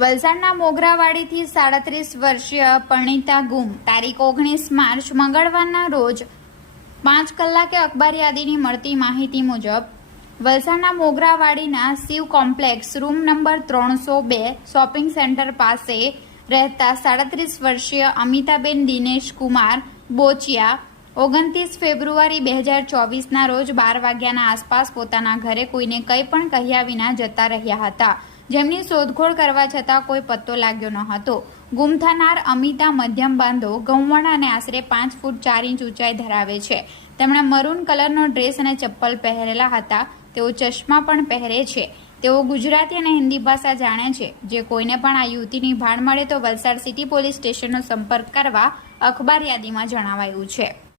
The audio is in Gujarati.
વલસાડના મોગરાવાડીથી સાડત્રીસ વર્ષીય પરણિતા ગુમ. તારીખ ઓગણીસ માર્ચ, મંગળવારના રોજ પાંચ કલાકે અખબાર યાદીની મળતી માહિતી મુજબ, વલસાડના મોગરાવાડીના શિવ કોમ્પ્લેક્સ રૂમ નંબર ત્રણસો બે શોપિંગ સેન્ટર પાસે રહેતા સાડત્રીસ વર્ષીય અમિતાબેન દિનેશ કુમાર બોચિયા ઓગણત્રીસ ફેબ્રુઆરી બે હજાર ચોવીસના રોજ બાર વાગ્યાના આસપાસ પોતાના ઘરે કોઈને કંઈ પણ કહ્યા વિના જતા રહ્યા હતા. જેમની શોધખોળ કરવા છતાં કોઈ પત્તો લાગ્યો ન હતો. ગુમ થનાર અમિતા મધ્યમ બાંધો ગૌવણ અને આશરે પાંચ ફૂટ ચાર ઇંચ ઊંચાઈ ધરાવે છે. તેમણે મરૂન કલરનો ડ્રેસ અને ચપ્પલ પહેરેલા હતા. તેઓ ચશ્મા પણ પહેરે છે. તેઓ ગુજરાતી અને હિન્દી ભાષા જાણે છે. જે કોઈને પણ આ યુવતીની ભાળ મળે તો વલસાડ સિટી પોલીસ સ્ટેશનનો સંપર્ક કરવા અખબાર યાદીમાં જણાવાયું છે.